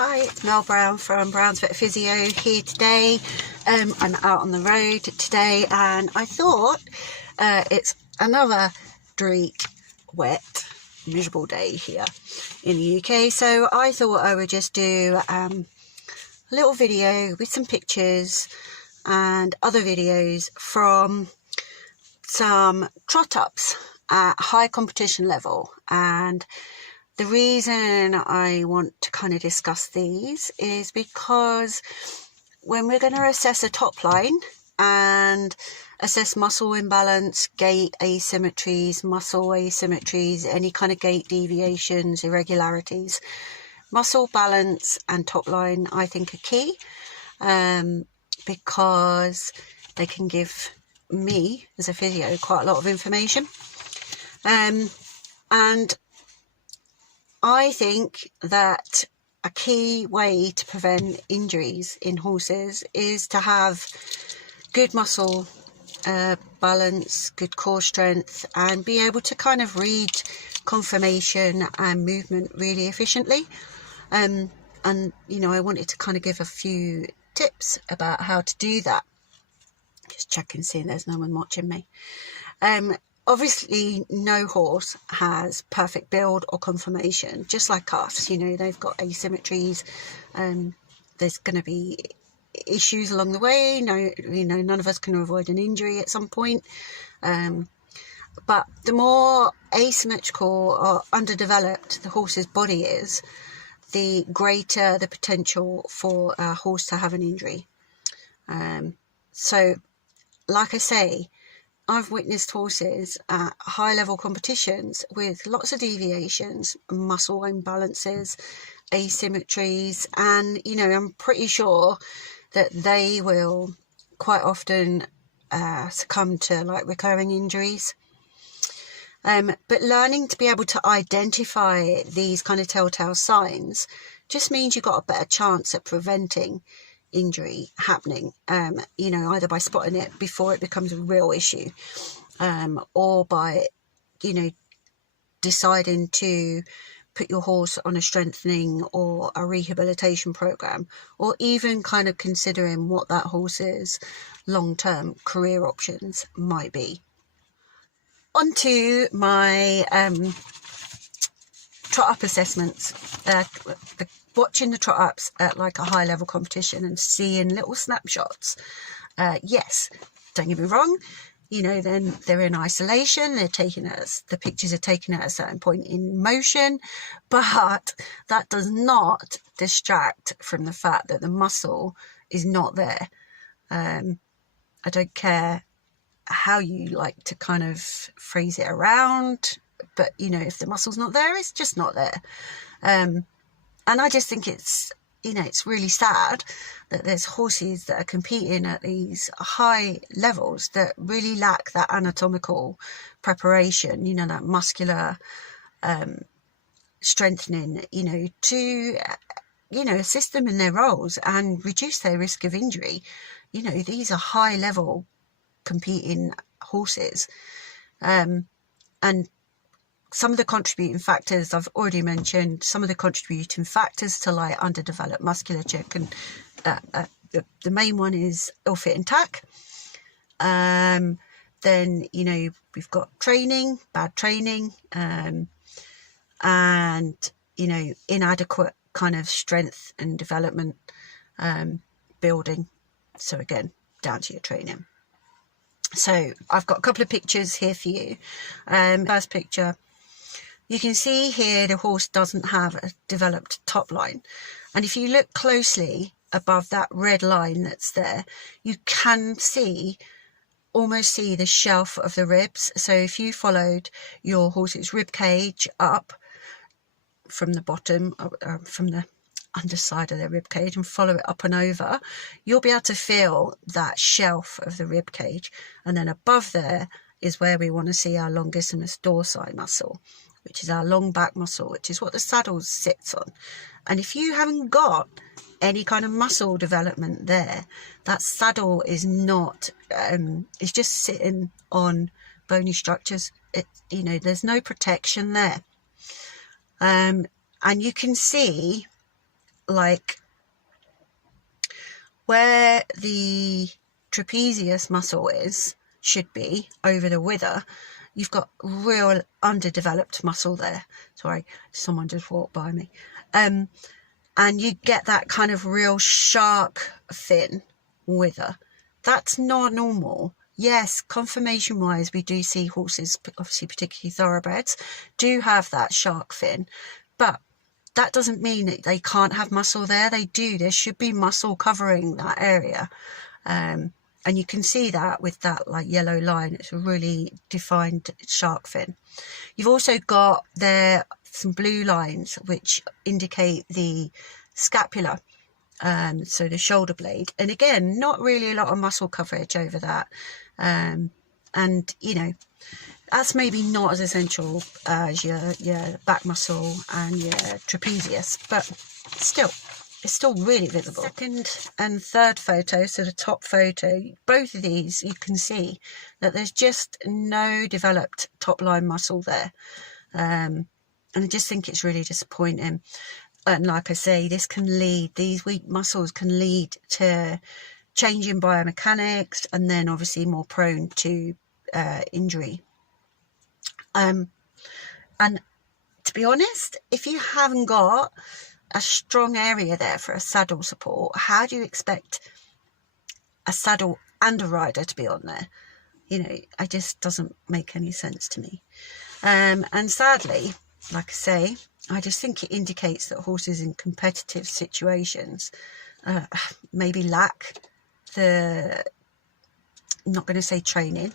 Hi, it's Mel Brown from Brown's Vet Physio here today. I'm out on the road today and I thought it's another dreary, wet, miserable day here in the UK. So I thought I would just do a little video with some pictures and other videos from some trot ups at high competition level. And the reason I want to kind of discuss these is because when we're going to assess a top line and assess muscle imbalance, gait asymmetries, muscle asymmetries, any kind of gait deviations, irregularities, muscle balance and top line I think are key because they can give me as a physio quite a lot of information. And I think that a key way to prevent injuries in horses is to have good muscle balance, good core strength, and be able to kind of read conformation and movement really efficiently. And you know, I wanted to kind of give a few tips about how to do that. Just checking, seeing there's no one watching me. Obviously, no horse has perfect build or conformation, just like us. You know, they've got asymmetries. There's going to be issues along the way. No, you know, none of us can avoid an injury at some point. But the more asymmetrical or underdeveloped the horse's body is, the greater the potential for a horse to have an injury. So, like I say, I've witnessed horses at high level competitions with lots of deviations, muscle imbalances, asymmetries, and you know, I'm pretty sure that they will quite often succumb to like recurring injuries. But learning to be able to identify these kind of telltale signs just means you've got a better chance at preventing injury happening, you know, either by spotting it before it becomes a real issue, or by, you know, deciding to put your horse on a strengthening or a rehabilitation program, or even kind of considering what that horse's long-term career options might be. On to my trot up assessments. Watching the trot ups at like a high level competition and seeing little snapshots. Yes, don't get me wrong, you know, then they're in isolation, the pictures are taken at a certain point in motion, but that does not distract from the fact that the muscle is not there. I don't care how you like to kind of phrase it around, but you know, if the muscle's not there, it's just not there. And I just think it's, you know, it's really sad that there's horses that are competing at these high levels that really lack that anatomical preparation, you know, that muscular strengthening, you know, to, you know, assist them in their roles and reduce their risk of injury. You know, these are high level competing horses. And some of the contributing factors I've already mentioned, some of the contributing factors to like underdeveloped musculature can, the main one is ill-fit and tack. Then, you know, we've got training, bad training, and, you know, inadequate kind of strength and development building. So again, down to your training. So I've got a couple of pictures here for you. First picture, you can see here the horse doesn't have a developed top line. And if you look closely above that red line that's there, you can almost see the shelf of the ribs. So if you followed your horse's rib cage up from the bottom, from the underside of their rib cage, and follow it up and over, you'll be able to feel that shelf of the rib cage. And then above there is where we want to see our longissimus dorsi muscle, which is our long back muscle, which is what the saddle sits on. And if you haven't got any kind of muscle development there, that saddle is not, it's just sitting on bony structures. You know, there's no protection there. And you can see like where the trapezius muscle should be over the wither, you've got real underdeveloped muscle there. Sorry, someone just walked by me. And you get that kind of real shark fin wither. That's not normal. Yes, conformation wise, we do see horses, obviously particularly thoroughbreds, do have that shark fin, but that doesn't mean that they can't have muscle there. They do. There should be muscle covering that area. And you can see that with that like yellow line. It's a really defined shark fin. You've also got there some blue lines which indicate the scapula, so the shoulder blade, and again, not really a lot of muscle coverage over that, and you know, that's maybe not as essential as your back muscle and your trapezius, but still, it's still really visible. Second and third photo, so the top photo, both of these, you can see that there's just no developed top line muscle there, and I just think it's really disappointing. And like I say, this can lead, these weak muscles can lead to change in biomechanics, and then obviously more prone to injury. And to be honest, if you haven't got a strong area there for a saddle support, how do you expect a saddle and a rider to be on there? You know, it just doesn't make any sense to me. And sadly, like I say, I just think it indicates that horses in competitive situations maybe lack the, I'm not going to say training,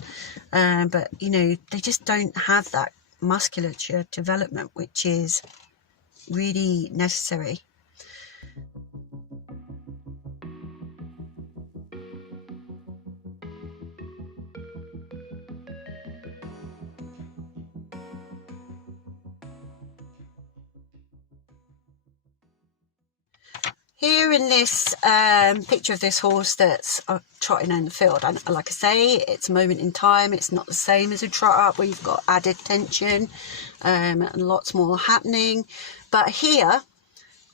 but you know, they just don't have that musculature development which is really necessary. Here in this picture of this horse that's trotting in the field, and like I say, it's a moment in time. It's not the same as a trot up where you've got added tension and lots more happening. But here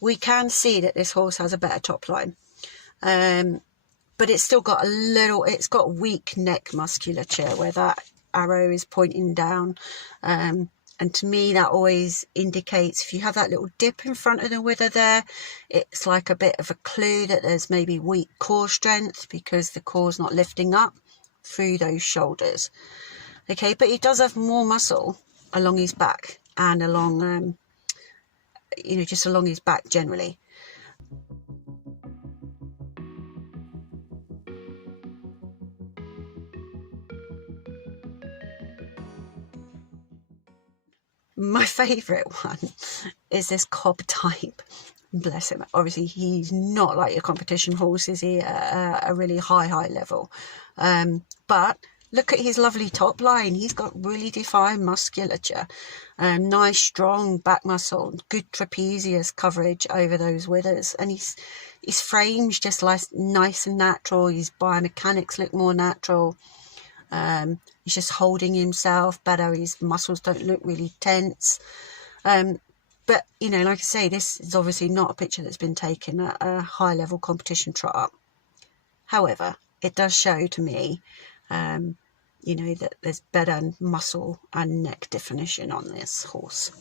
we can see that this horse has a better top line, but it's still got a little, it's got weak neck musculature where that arrow is pointing down. And to me, that always indicates, if you have that little dip in front of the wither there, it's like a bit of a clue that there's maybe weak core strength because the core's not lifting up through those shoulders. Okay, but he does have more muscle along his back and along, you know, just along his back generally. My favourite one is this cob type. Bless him. Obviously, he's not like your competition horse, is he? A really high level. But look at his lovely top line. He's got really defined musculature, nice strong back muscle, good trapezius coverage over those withers, and his frame's just like nice and natural. His biomechanics look more natural. He's just holding himself better. His muscles don't look really tense. But, you know, like I say, this is obviously not a picture that's been taken at a high-level competition trot up. However, it does show to me, you know, that there's better muscle and neck definition on this horse.